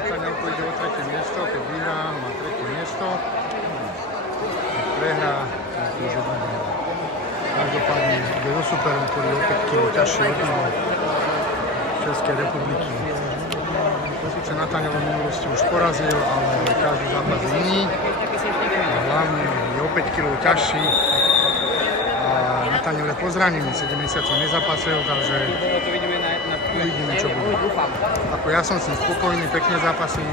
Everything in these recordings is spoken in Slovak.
Nataňa pôjde o 3. miesto, keď vyhrá, má 3. miesto. Prehrá, tak už jedno. Každopádne ide so superom, ktorý je o 5 kg ťažší od neho Českej republiky. Sice Nataňa v minulosti už porazil, ale každý zápas je iný. A hlavne je o 5 kg ťažší. A Nataňa je po zranení, 7 mesiacov nezapasil, takže uvidíme, čo bude. Ako ja som s ním spokojný, pekne zápasí.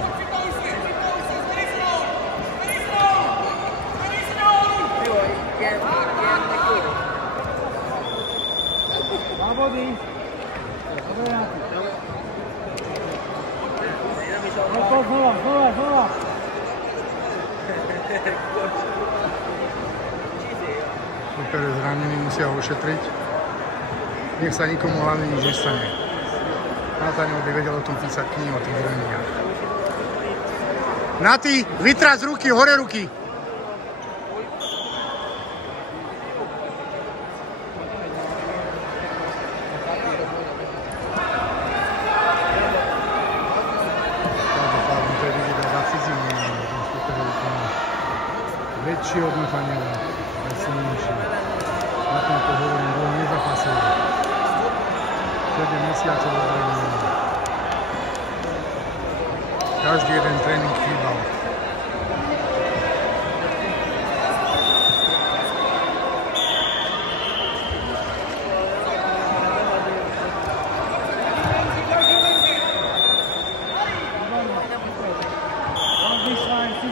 Super je zranený, musia ho ošetriť. Nech sa nikomu hlavne nič nestane. Nataňa by vedel o tom písať knihu o tých zraneniach. Nati, vytrás ruky, hore ruky! Väčší od Nataňa, aj silnejší. Na tomto hovorím, dlho nezapasil. 7 mesiacov odranení. Každý jeden tréning chýbal.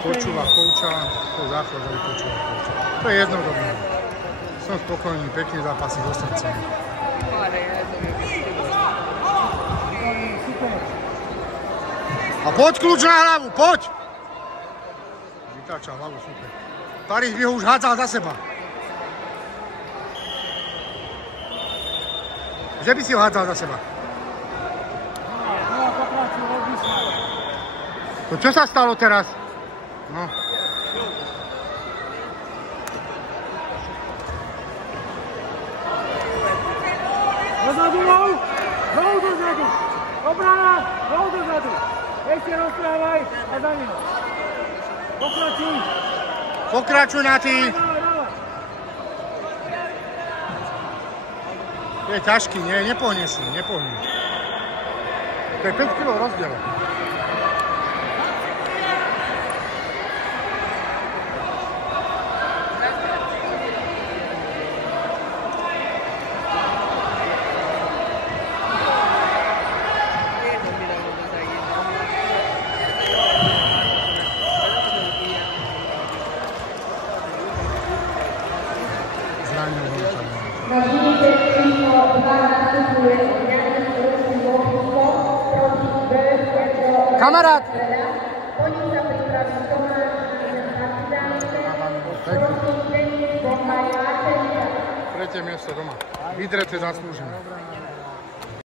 Počúva kouča, to základ, ale počúva kouča. To je jednoduché. Som spokojný, pekne zápasí so srdcom. A poď kľúč na hlavu, poď! Vytáča hlavu, super. Paris by ho už hádzal za seba. Že by si ho hádzal za seba? To čo sa stalo teraz? No. Dozadu, Lou! Lou dozadu! Obrana! Lou dozadu! Ešte rozprávaj a za ním. Pokračuj! Pokračuj, Nati! Je ťažký, nepohne si, nepohne. To je 5 kg rozdiel. Kamarát! Tretie miesto doma. Vydrete zaslúžené.